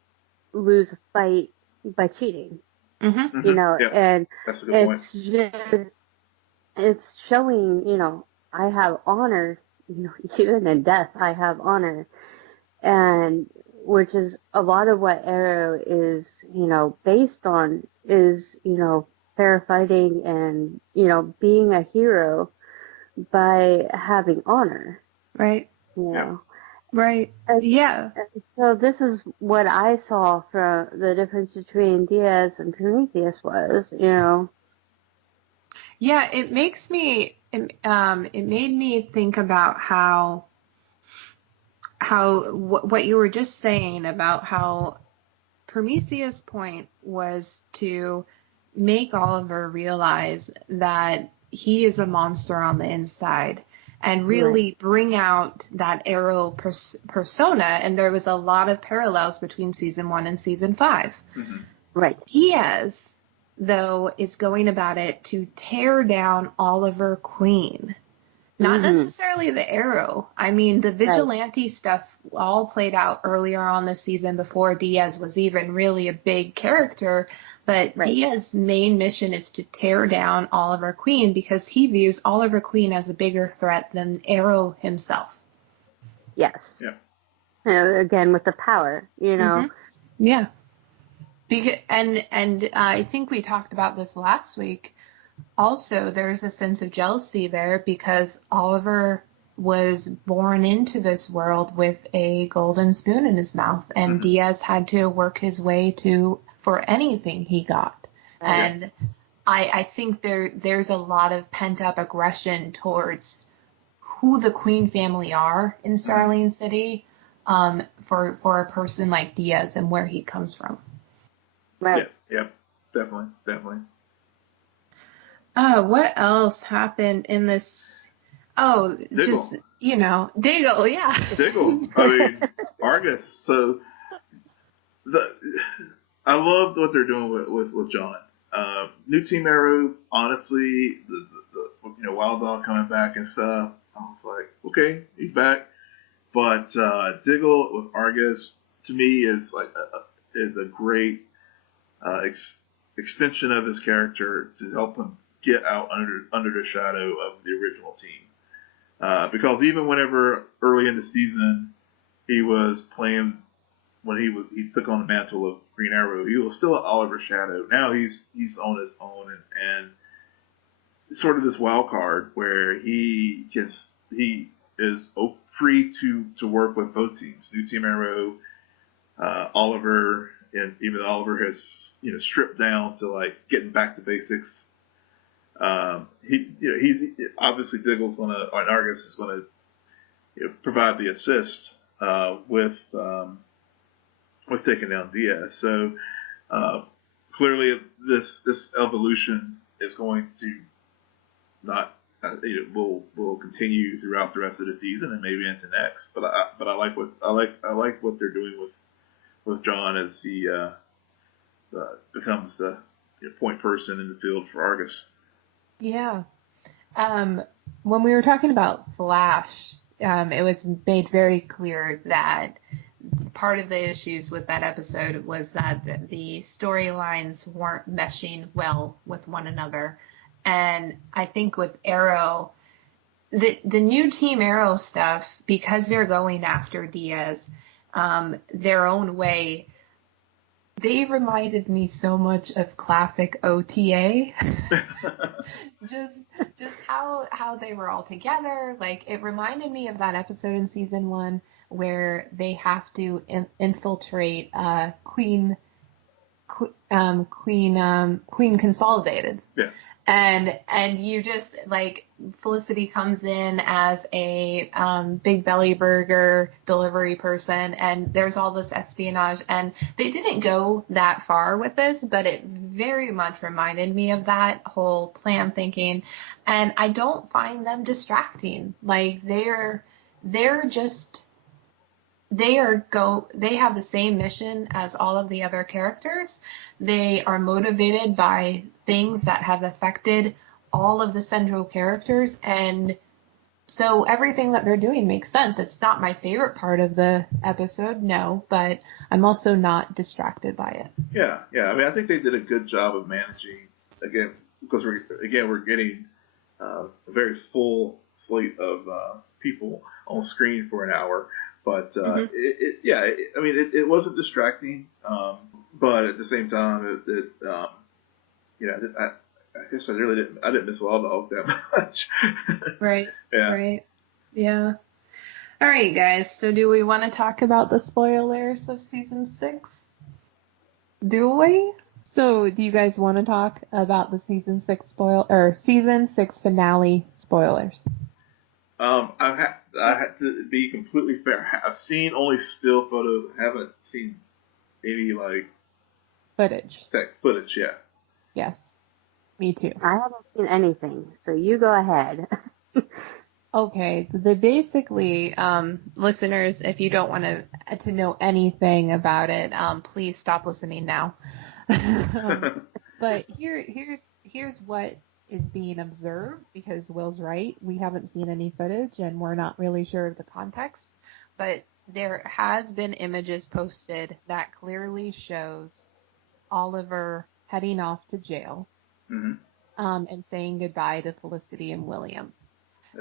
lose a fight by cheating. And that's a good point. It's showing, I have honor, even in death, I have honor. And which is a lot of what Arrow is, based on is, fair fighting and, being a hero by having honor. Right. Right. Yeah. So this is what I saw from the difference between Diaz and Prometheus was, Yeah, it makes me. It made me think about what you were just saying about how Prometheus' point was to make Oliver realize that he is a monster on the inside and really bring out that Arrow persona. And there was a lot of parallels between season 1 and season 5. Right. Diaz, though, is going about it to tear down Oliver Queen. Not necessarily the Arrow. I mean, the vigilante stuff all played out earlier on this season before Diaz was even really a big character. But Diaz's main mission is to tear down Oliver Queen because he views Oliver Queen as a bigger threat than Arrow himself. Yes. Yeah. Again, with the power, Yeah. And I think we talked about this last week. Also, there's a sense of jealousy there because Oliver was born into this world with a golden spoon in his mouth, and Diaz had to work his way for anything he got. And I think there's a lot of pent-up aggression towards who the Queen family are in Starling City for a person like Diaz and where he comes from. Right. Yeah, definitely. What else happened in this? Oh, Diggle. just, Diggle, yeah. Diggle. I mean, Argus. So, I love what they're doing with John. New Team Arrow, honestly, the Wild Dog coming back and stuff, I was like, okay, he's back. But Diggle with Argus, to me, is a great extension of his character to help him get out under the shadow of the original team. Because even whenever early in the season he was playing, when he took on the mantle of Green Arrow, he was still Oliver's shadow. Now he's on his own, and sort of this wild card where he is free to work with both teams, New Team Arrow, Oliver, and even Oliver has stripped down to like getting back to basics. He's obviously Diggle's and Argus is gonna provide the assist with taking down Diaz. So clearly this evolution is going to not will continue throughout the rest of the season and maybe into next. But I like what they're doing with John as he becomes the point person in the field for Argus. Yeah. When we were talking about Flash, it was made very clear that part of the issues with that episode was that the storylines weren't meshing well with one another. And I think with Arrow, the new Team Arrow stuff, because they're going after Diaz their own way, they reminded me so much of classic OTA. just how they were all together. Like, it reminded me of that episode in season 1 where they have to infiltrate Queen Consolidated. Yeah. And you just, like, Felicity comes in as a big belly burger delivery person, and there's all this espionage, and they didn't go that far with this, but it very much reminded me of that whole plan thinking, and I don't find them distracting. Like, they have the same mission as all of the other characters. They are motivated by things that have affected all of the central characters, and so everything that they're doing makes sense. It's not my favorite part of the episode, no, but I'm also not distracted by it. Yeah. I mean, I think they did a good job of managing, again, because we're getting a very full slate of people on screen for an hour. But it wasn't distracting, but at the same time, I guess I didn't miss Wild Dog that much. Right. Yeah. Right. Yeah. All right, guys. So do we want to talk about the spoilers of season 6? Do we? So do you guys want to talk about the season 6 season 6 finale spoilers? I had to be completely fair. I've seen only still photos. I haven't seen any footage. Footage, yeah. Yes, me too. I haven't seen anything, so you go ahead. Okay, they basically, listeners, if you don't want to know anything about it, please stop listening now. But here's what is being observed, because Will's right. We haven't seen any footage and we're not really sure of the context, but there has been images posted that clearly shows Oliver heading off to jail, and saying goodbye to Felicity and William.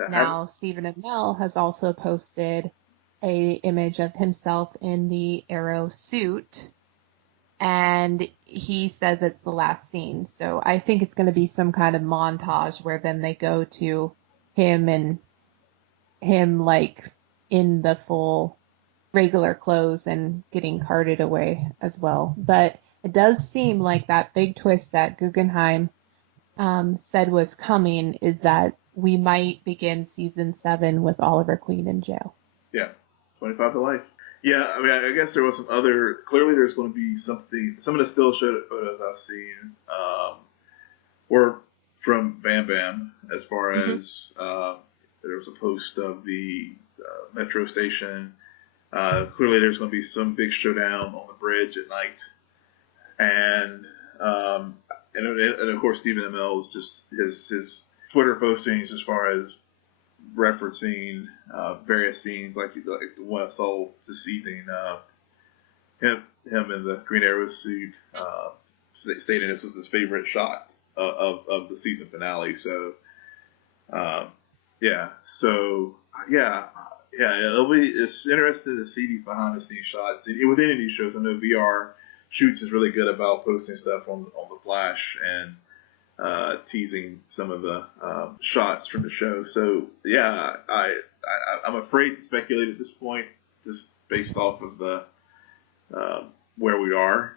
Now, Stephen Amell has also posted a image of himself in the Arrow suit, and he says it's the last scene. So I think it's going to be some kind of montage where then they go to him like in the full regular clothes and getting carted away as well. But it does seem like that big twist that Guggenheim said was coming is that we might begin season 7 with Oliver Queen in jail. Yeah, 25 to life. Yeah, I mean, I guess there was some other. Clearly, there's going to be something. Some of the still photos I've seen were from Bam Bam. As far as there was a post of the metro station. Clearly, there's going to be some big showdown on the bridge at night, and of course, Stephen Amell's just his Twitter postings as far as referencing various scenes, like the one I saw this evening, him in the Green Arrow suit, stating this was his favorite shot of the season finale. So Yeah. So it's interesting to see these behind the scenes shots with any of these shows. I know VR Shoots is really good about posting stuff on the Flash and teasing some of the shots from the show. So yeah, I'm afraid to speculate at this point, just based off of the where we are.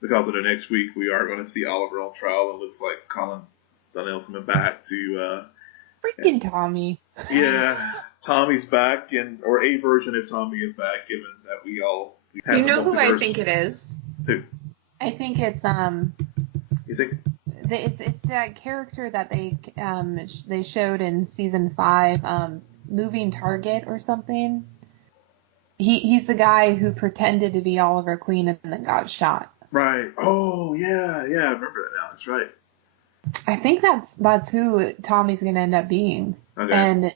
Because of the next week, we are going to see Oliver on trial. It looks like Colin Donnell's coming back to. Freaking Tommy. Yeah, Tommy's back, or a version of Tommy is back, given that we have You the know who I multiverse. think it is? Who? I think it's You think? It's that character that they showed in season 5, Moving Target or something. He's the guy who pretended to be Oliver Queen and then got shot. Right. Oh yeah, I remember that now. That's right. I think that's who Tommy's gonna end up being. Okay. And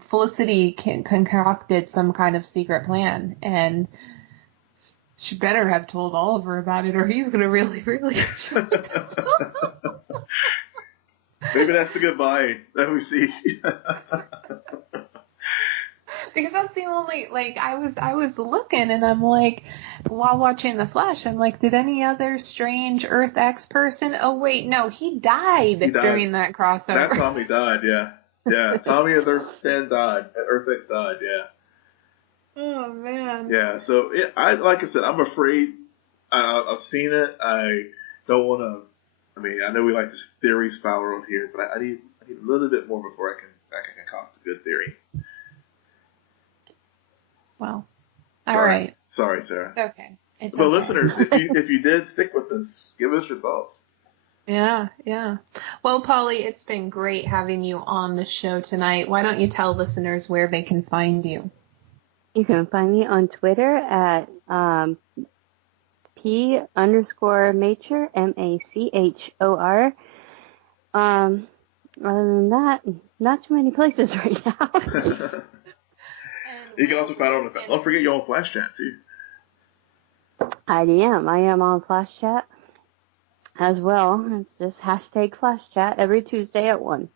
Felicity concocted some kind of secret plan, and she better have told Oliver about it, or he's gonna really, really shut it down. Maybe that's the goodbye that we see. Because that's the only, I was looking and I'm like, while watching The Flash, I'm like, did any other strange Earth X person? Oh wait, no, he died during that crossover. That Tommy died, yeah. Yeah, Tommy as Earth 10 died. Earth X died, yeah. Oh man. Yeah, so like I said, I'm afraid. I've seen it. I don't want to. I mean, I know we like this theory spiral on here, but I need a little bit more before I can concoct a good theory. Well, all right. Sorry, Sarah. It's okay. But okay. Listeners, if you did stick with us, give us your thoughts. Yeah. Well, Polly, it's been great having you on the show tonight. Why don't you tell listeners where they can find you? You can find me on Twitter at P_Machor, Machor. Other than that, not too many places right now. You can also find it don't forget you're on Flash Chat too. I am on Flash Chat as well. It's just hashtag Flash Chat every Tuesday at 1.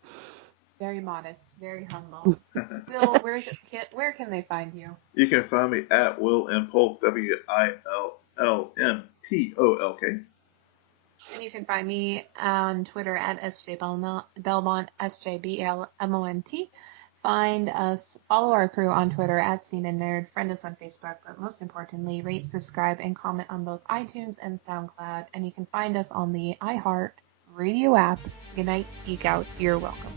Very modest, very humble. Bill, where can they find you? You can find me at Will M. Polk, WILLMPOLK. And you can find me on Twitter at SJ Belmont, SJBLMONT. Find us, follow our crew on Twitter at SNN Nerd, friend us on Facebook, but most importantly, rate, subscribe, and comment on both iTunes and SoundCloud. And you can find us on the iHeart Radio app. Good night, geek out. You're welcome.